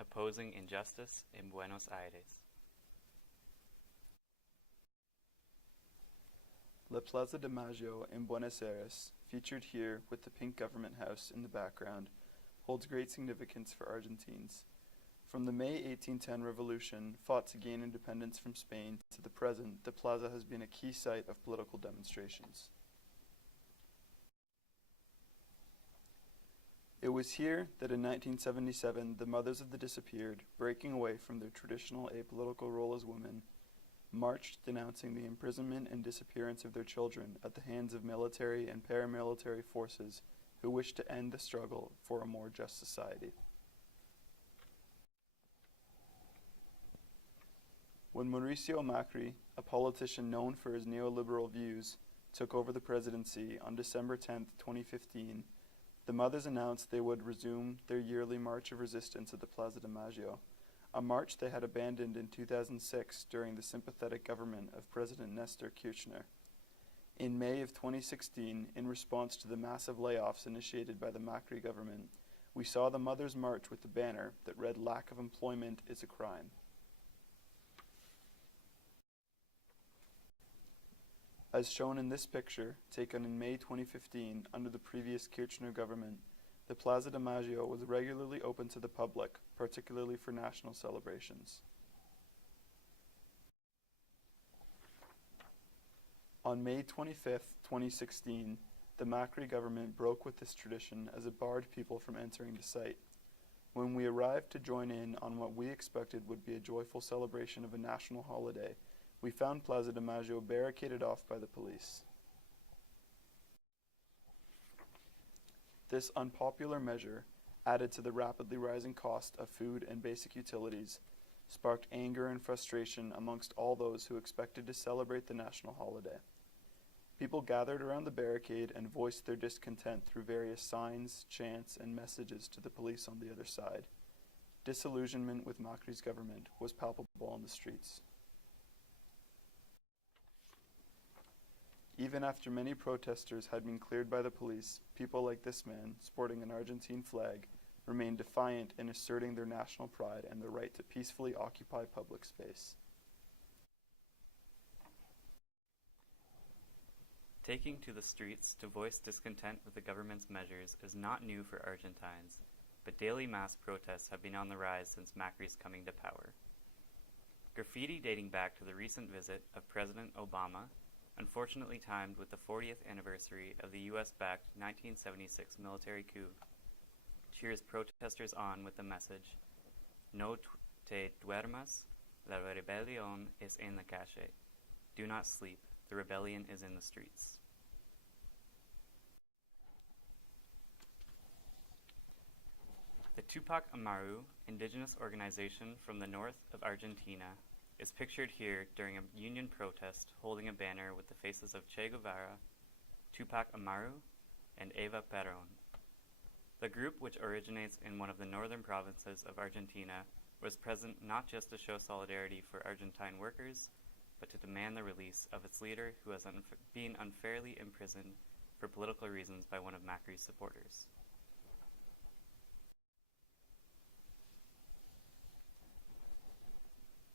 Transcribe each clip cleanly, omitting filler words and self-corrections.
opposing injustice in Buenos Aires. La Plaza de Mayo in Buenos Aires, featured here with the pink government house in the background, holds great significance for Argentines. From the May 1810 revolution, fought to gain independence from Spain, to the present, the plaza has been a key site of political demonstrations. It was here that in 1977 the mothers of the disappeared, breaking away from their traditional apolitical role as women, marched denouncing the imprisonment and disappearance of their children at the hands of military and paramilitary forces who wished to end the struggle for a more just society. When Mauricio Macri, a politician known for his neoliberal views, took over the presidency on December 10, 2015, the mothers announced they would resume their yearly March of Resistance at the Plaza de Mayo, a march they had abandoned in 2006 during the sympathetic government of President Nestor Kirchner. In May of 2016, in response to the massive layoffs initiated by the Macri government, we saw the mothers march with the banner that read, "Lack of employment is a crime." As shown in this picture, taken in May 2015 under the previous Kirchner government, the Plaza de Mayo was regularly open to the public, particularly for national celebrations. On May 25, 2016, the Macri government broke with this tradition as it barred people from entering the site. When we arrived to join in on what we expected would be a joyful celebration of a national holiday, we found Plaza de Mayo barricaded off by the police. This unpopular measure, added to the rapidly rising cost of food and basic utilities, sparked anger and frustration amongst all those who expected to celebrate the national holiday. People gathered around the barricade and voiced their discontent through various signs, chants, and messages to the police on the other side. Disillusionment with Macri's government was palpable on the streets. Even after many protesters had been cleared by the police, people like this man, sporting an Argentine flag, remained defiant in asserting their national pride and the right to peacefully occupy public space. Taking to the streets to voice discontent with the government's measures is not new for Argentines, but daily mass protests have been on the rise since Macri's coming to power. Graffiti dating back to the recent visit of President Obama, unfortunately timed with the 40th anniversary of the US-backed 1976 military coup, cheers protesters on with the message, "No te duermas, la rebelión es en la calle." Do not sleep, the rebellion is in the streets. The Tupac Amaru, indigenous organization from the north of Argentina, is pictured here during a union protest holding a banner with the faces of Che Guevara, Tupac Amaru, and Eva Perón. The group, which originates in one of the northern provinces of Argentina, was present not just to show solidarity for Argentine workers, but to demand the release of its leader who has been unfairly imprisoned for political reasons by one of Macri's supporters.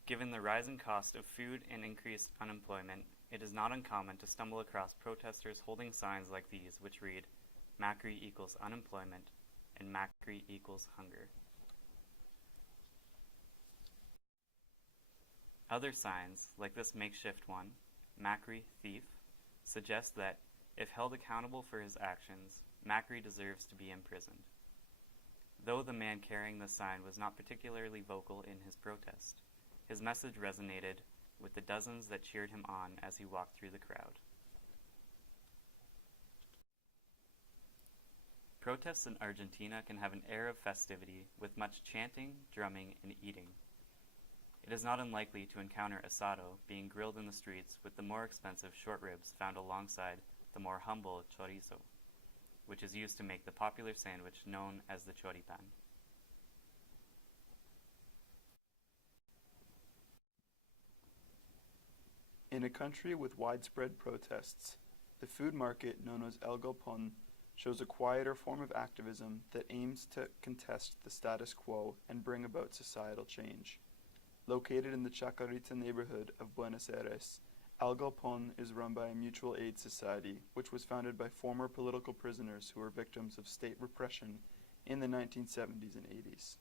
Given the rising cost of food and increased unemployment, it is not uncommon to stumble across protesters holding signs like these which read, "Macri equals unemployment," and "Macri equals hunger." Other signs, like this makeshift one, "Macri thief," suggest that, if held accountable for his actions, Macri deserves to be imprisoned. Though the man carrying the sign was not particularly vocal in his protest, his message resonated with the dozens that cheered him on as he walked through the crowd. Protests in Argentina can have an air of festivity with much chanting, drumming, and eating. It is not unlikely to encounter asado being grilled in the streets with the more expensive short ribs found alongside the more humble chorizo, which is used to make the popular sandwich known as the choripan. In a country with widespread protests, the food market known as El Galpon shows a quieter form of activism that aims to contest the status quo and bring about societal change. Located in the Chacarita neighborhood of Buenos Aires, El Galpon is run by a mutual aid society which was founded by former political prisoners who were victims of state repression in the 1970s and 80s.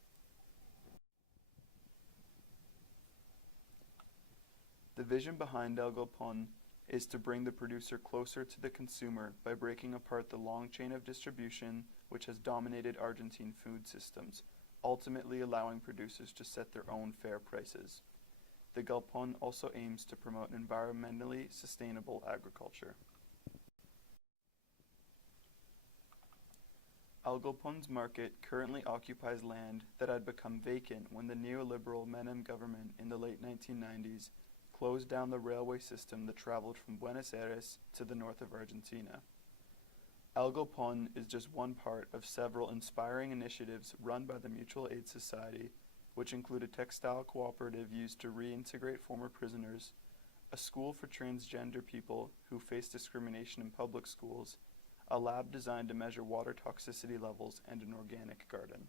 The vision behind El Galpon is to bring the producer closer to the consumer by breaking apart the long chain of distribution which has dominated Argentine food systems, ultimately allowing producers to set their own fair prices. The Galpon also aims to promote environmentally sustainable agriculture. El Galpon's market currently occupies land that had become vacant when the neoliberal Menem government in the late 1990s closed down the railway system that traveled from Buenos Aires to the north of Argentina. El Galpon is just one part of several inspiring initiatives run by the Mutual Aid Society, which include a textile cooperative used to reintegrate former prisoners, a school for transgender people who face discrimination in public schools, a lab designed to measure water toxicity levels, and an organic garden.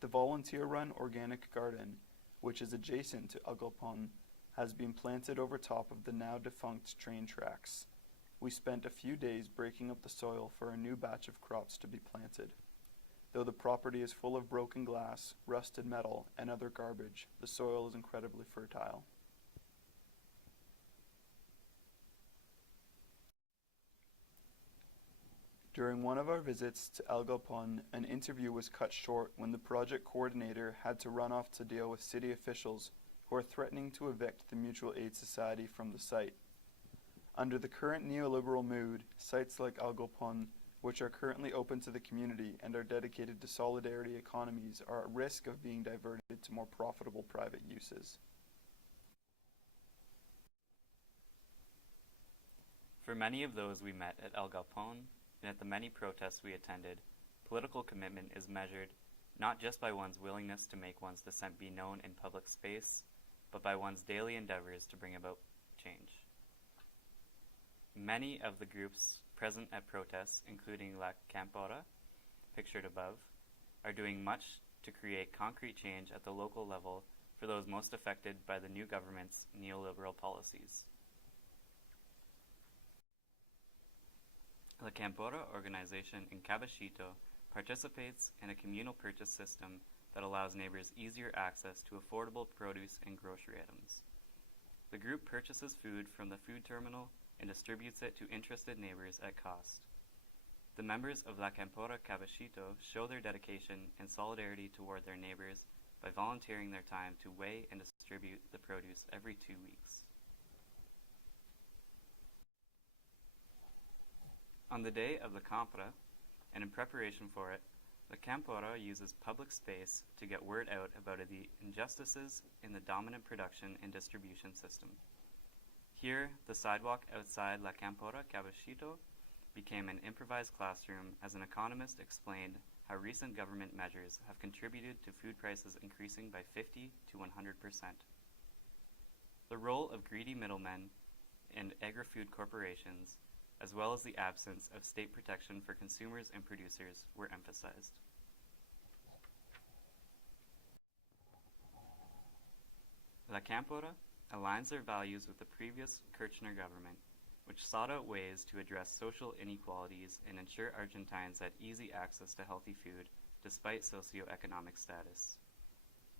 The volunteer-run organic garden, which is adjacent to El Galpon, has been planted over top of the now defunct train tracks. We spent a few days breaking up the soil for a new batch of crops to be planted. Though the property is full of broken glass, rusted metal, and other garbage, the soil is incredibly fertile. During one of our visits to El Galpon, an interview was cut short when the project coordinator had to run off to deal with city officials who are threatening to evict the Mutual Aid Society from the site. Under the current neoliberal mood, sites like El Galpon, which are currently open to the community and are dedicated to solidarity economies, are at risk of being diverted to more profitable private uses. For many of those we met at El Galpon, and at the many protests we attended, political commitment is measured not just by one's willingness to make one's dissent be known in public space, but by one's daily endeavors to bring about change. Many of the groups present at protests, including La Campora, pictured above, are doing much to create concrete change at the local level for those most affected by the new government's neoliberal policies. La Campora organization in Caballito participates in a communal purchase system that allows neighbors easier access to affordable produce and grocery items. The group purchases food from the food terminal and distributes it to interested neighbors at cost. The members of La Campora Caballito show their dedication and solidarity toward their neighbors by volunteering their time to weigh and distribute the produce every 2 weeks. On the day of La Compra, and in preparation for it, La Campora uses public space to get word out about the injustices in the dominant production and distribution system. Here, the sidewalk outside La Campora Caballito became an improvised classroom as an economist explained how recent government measures have contributed to food prices increasing by 50 to 100%. The role of greedy middlemen and agri-food corporations, as well as the absence of state protection for consumers and producers, were emphasized. La Campora aligns their values with the previous Kirchner government, which sought out ways to address social inequalities and ensure Argentines had easy access to healthy food despite socioeconomic status.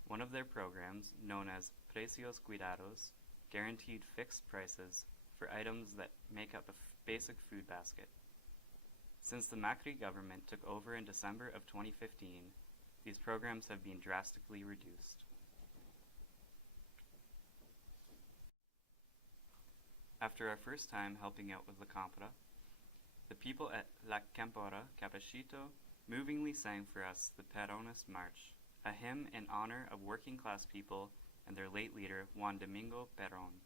One of their programs, known as Precios Cuidados, guaranteed fixed prices for items that make up a basic food basket. Since the Macri government took over in December of 2015, these programs have been drastically reduced. After our first time helping out with La Compra, the people at La Campora Caballito movingly sang for us the Peronist March, a hymn in honor of working class people and their late leader Juan Domingo Perón.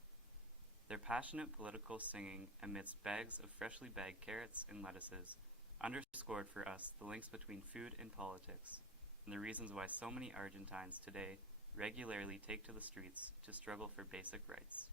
Their passionate political singing amidst bags of freshly bagged carrots and lettuces underscored for us the links between food and politics, and the reasons why so many Argentines today regularly take to the streets to struggle for basic rights.